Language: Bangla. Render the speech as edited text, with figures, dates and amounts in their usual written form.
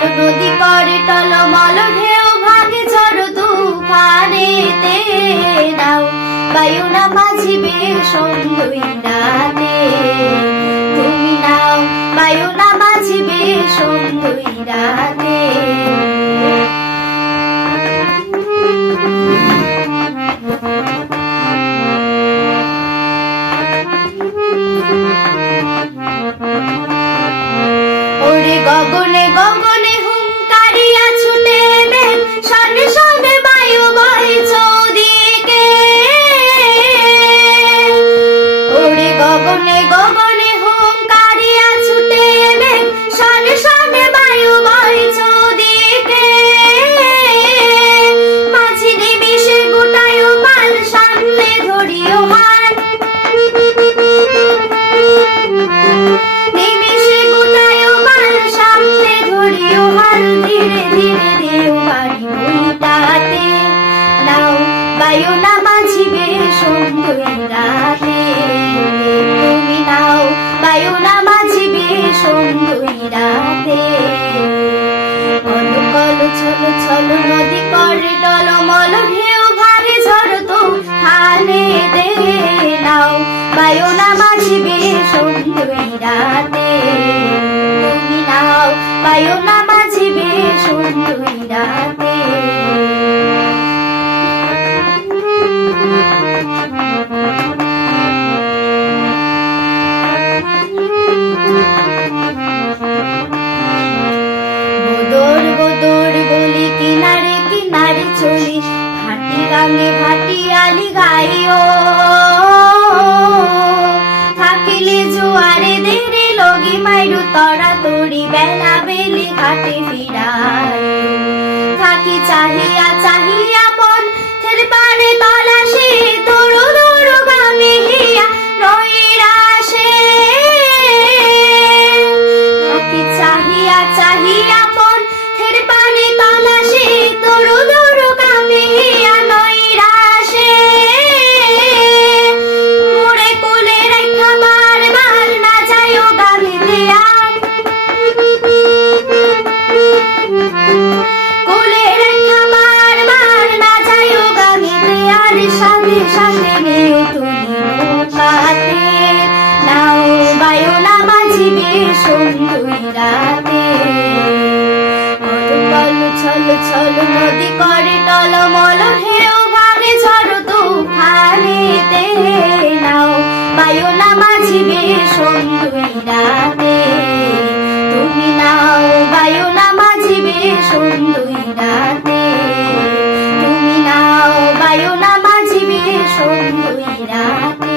চলো নদী করে টলমল ঢেউ ভাগে ঝড় তুফানেতে নাও বায়ু না মাঝিবে সন্ধ্যই রাতে তুমি নাও বায়ু না মাঝিবে সন্ধ্যই রাতে ওরে গগনে গগনে হুঙ্কারিয়া ছুটে মেঘ সনে সনে বায়ু বয় চৌদিকে ওরে গগনে গগনে হুঙ্কারিয়া ছুটে মেঘ সনে সনে বায়ু বয় চৌদিকে মাঝি নিমিষে গোটায় পাল সামনে ধরিও হাত নিমিষে গোটায় পাল সামনে ধরিও হাত ধীরে ধীরে দেও বাড়ি বইটাতে নাও বায়ু না মাঝিবে সন্ধ্যই রাতে তুমি নাও বায়ু না মাঝিবে সন্ধ্যই রাতে কল কল ছল ছল নদী করে টলমল ঢেউ ভাগে ঝড় তুফানেতে নাও বায়ু না মাঝিবে সন্ধ্যই রাতে তুমি নাও বায়ু না মাঝিবে সন্ধ্যই রাতে বদর বদর বলি কিনারে কিনারে চলি ভাটি গাঙ্গে ভাটিয়ালি গাইও থাকিলে জোয়ারে দেরে লগি মাইরু তরা তরি বেলা বেলি ঘাটে ফিরাই থাকি চাহিয়া চাহিয়া পন থের পানে তলাশে তরু তরু গামে হিয়া নৈরাশে থাকি চাহিয়া চাহিয়া পন থের পানে তলাশে তরু তরু গামে হিয়া নৈরাশে মোরে কোলে রাখা বার বার না যায়ও গামে দেয়ার কোলে রাখা বার বার না যায়ও গামে দেয়ার সাথে সাথে নেও তুমি নৌকাতে নাও বায়ু না মাঝিবে সন্ধ্যই রাতে কল ছল ছল নদী করে টলমল ঢেউ ভাগে ঝড় তুফানেতে নাও বায়ু না মাঝিবে সন্ধ্যই রাতে তুমি নাও বায়ু না মাঝিবে সন্ধ্যই রাতে তুমি নাও বায়ু না মাঝিবে সন্ধ্যই রাতে